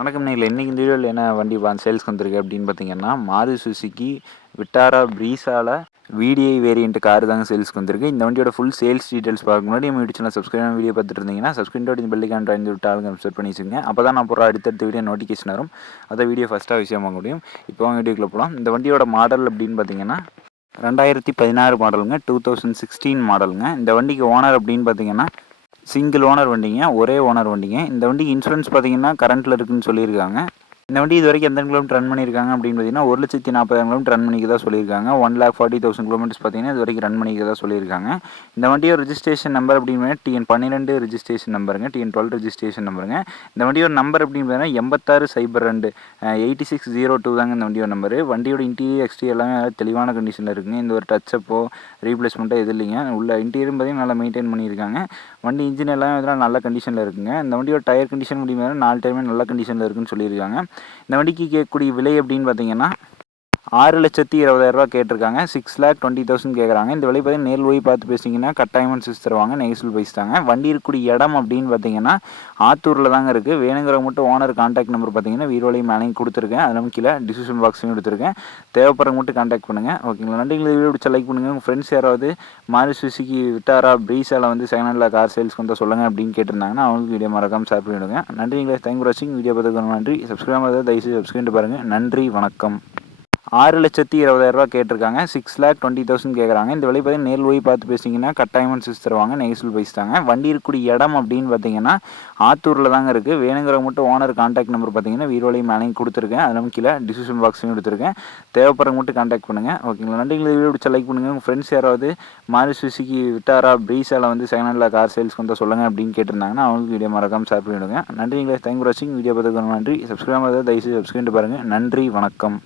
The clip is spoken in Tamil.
வணக்கம் நேயர்களே. இன்னைக்கு இந்த வீடியோவில் என்ன வண்டி சேல்ஸ்க்கு வந்திருக்கு அப்படின்னு பார்த்தீங்கன்னா, மாருதி சுசுகி விட்டாரா ப்ரீஸால VDI வேரியன்ட் கார் தாங்க சேல்ஸ்க்கு வந்திருக்கு. இந்த வண்டியோட ஃபுல் சேல்ஸ் டீடைல்ஸ் பார்க்க முன்னாடி நம்ம யூடியூப் சேனல் சப்ஸ்கிரைப் வீடியோ பார்த்துட்டு இருந்தீங்கன்னா சப்ஸ்கிரைப் இந்த பெல் ஐகான் ட்ரைன் விட்டாலும் செட் பண்ணி வச்சுங்க. அப்போ தான் நான் போகிற அடுத்தடுத்த வீடியோ நோட்டிஃபிகேஷன் வரும். அதை வீடியோ ஃபஸ்ட்டாக விஷயம் வாங்க முடியும். இப்போ வாங்க வீடியோக்குள்ள போகலாம். இந்த வண்டியோட மாடல் அப்படின்னு பார்த்தீங்கன்னா 2016 மாடலுங்க, 2016 மாடலுங்க. இந்த வண்டிக்கு ஓனர் அப்படின்னு பார்த்தீங்கன்னா சிங்கிள் ஓனர் வண்டிங்க, ஒரே ஓனர் வண்டிங்க. இந்த வண்டிக்கு இன்சூரன்ஸ் பார்த்தீங்கன்னா கரண்ட்டில் இருக்குதுன்னு சொல்லியிருக்காங்க. இந்த வண்டி இது வரைக்கும் எத்தனை கிலோமீட்டர் ரன் பண்ணியிருக்காங்க அப்படின்னு பார்த்தீங்கன்னா 1,40,000 கிலோமீட்டர் ரன் பண்ணிக்கிறதா சொல்லியிருக்காங்க. 1,40,000 கிலோமீட்டர்ஸ் பார்த்தீங்கன்னா இது வரைக்கும் ரன் பண்ணிக்கிறதா சொல்லியிருக்காங்க. இந்த வண்டியோட ரிஜிஸ்ட்ரேஷன் நம்பர் அப்படின்னு TN12 ரிஜிஸ்ட்ரேஷன் நம்பருங்க, TN12 ரிஜிஸ்ட்ரேஷன் நம்பருங்க. இந்த வண்டியோட நம்பர் அப்படின்னு பார்த்தீங்கன்னா 8602 8602 தாங்க இந்த வண்டியோட நம்பரு. வண்டியோட இன்டீரியர் எக்ஸ்டீரியர் எல்லாமே தெளிவான கண்டிஷனில் இருக்குங்க. இந்த ஒரு டச்சப்போ ரீப்ளேஸ்மெண்ட்டோ எதுவும் இல்லைங்க. உள்ள இன்டீரியரும் பார்த்தீங்கன்னா நல்லா மெயின்டைன் பண்ணியிருக்காங்க. வண்டி இன்ஜின் எல்லாமே இதெல்லாம் நல்ல கண்டிஷனில் இருக்குங்க. இந்த வண்டியோட டயர் கண்டிஷன் முடியும் 4 டயருமே நல்ல கண்டிஷனில் இருக்குன்னு சொல்லியிருக்காங்க. இந்த வண்டிக்கு கேட்கக்கூடிய விலை அப்படின்னு பார்த்தீங்கன்னா 6,20,000 கேட்டிருக்காங்க. 6,20,000 கேட்குறாங்க. இந்த விலை பார்த்தீங்கன்னா நேரில் போய் பார்த்து பேசிங்கன்னா கட்டாயமாக அனுசரிச்சு தருவாங்க. நெகோசியபிள் ப்ரைஸ் தாங்க. வண்டி இருக்கக்கூடிய இடம் அப்படின்னு பார்த்தீங்கன்னா ஆத்தூரில் தாங்க இருக்குது. வேணுங்கிறவங்க மட்டும் ஓனர் கான்டாக்ட் நம்பர் பார்த்தீங்கன்னா வீடியோலையும் மேலேயும் கொடுத்துருக்கேன். அதெல்லாம் கீழே டிஸ்கிரிப்ஷன் பாக்ஸையும் எடுத்துருக்கேன். தேவைப்படுறவங்க மட்டும் கான்டாக்ட் பண்ணுங்கள். ஓகேங்களா? நன்றி. இந்த வீடியோ பிடிச்ச லைக் பண்ணுங்கள். உங்கள் ஃப்ரெண்ட்ஸ் யாராவது மாருதி சுசுகி விட்டாரா ப்ரீஸால செகண்ட் ஹேண்டில் கார் சேல்ஸ்க்கு வந்தால் சொல்லுங்கள் அப்படின்னு கேட்டிருந்தாங்கன்னா அவங்களுக்கு வீடியோ மறக்காமல் ஷேர் பண்ணிவிடுங்க. நன்றிங்களே. தேங்க் ஃபார் வாட்சிங். வீடியோ பார்த்துக்கு நன்றி. சப்ஸ்கிரைப் பண்ணாத தயவுசெய்து சப்ஸ்கிரைப் பாருங்கள். நன்றி, வணக்கம். 6,20,000 கேட்டிருக்காங்க. 6,20,000 கேட்குறாங்க. இந்த விலை பார்த்தீங்கன்னா நேரில் போய் பார்த்து பேசிங்கன்னா கட்டாயமாக அனுசரிச்சு தருவாங்க. நெகோசியபிள் ப்ரைஸ் தாங்க. வண்டி இருக்கக்கூடிய இடம் அப்படின்னு பார்த்தீங்கன்னா ஆத்தூரில் தாங்க இருக்குது. வேணுங்கிறவங்க மட்டும் ஓனர் கான்டாக்ட் நம்பர் பார்த்தீங்கன்னா வீடியோலையும் மேலேயும் கொடுத்துருக்கேன். அதெல்லாம் கீழே டிஸ்கிரிப்ஷன் பாக்ஸையும் எடுத்துருக்கேன். தேவைப்படுறவங்க மட்டும் கான்டாக்ட் பண்ணுங்கள். ஓகேங்களா? நன்றி. இந்த வீடியோ பிடிச்ச லைக் பண்ணுங்கள். உங்கள் ஃப்ரெண்ட்ஸ் யாராவது மாருதி சுசுகி விட்டாரா ப்ரீஸால செகண்ட் ஹேண்டில் கார் சேல்ஸ்க்கு வந்தால் சொல்லுங்கள் அப்படின்னு கேட்டிருந்தாங்கன்னா அவங்களுக்கு வீடியோ மறக்காமல் ஷேர் பண்ணிவிடுங்க. நன்றிங்களே. தேங்க் ஃபார் வாட்சிங். வீடியோ பார்த்துக்கு நன்றி. சப்ஸ்கிரைப் பண்ணாத தயவுசெய்து சப்ஸ்கிரைப் பாருங்கள். நன்றி, வணக்கம்.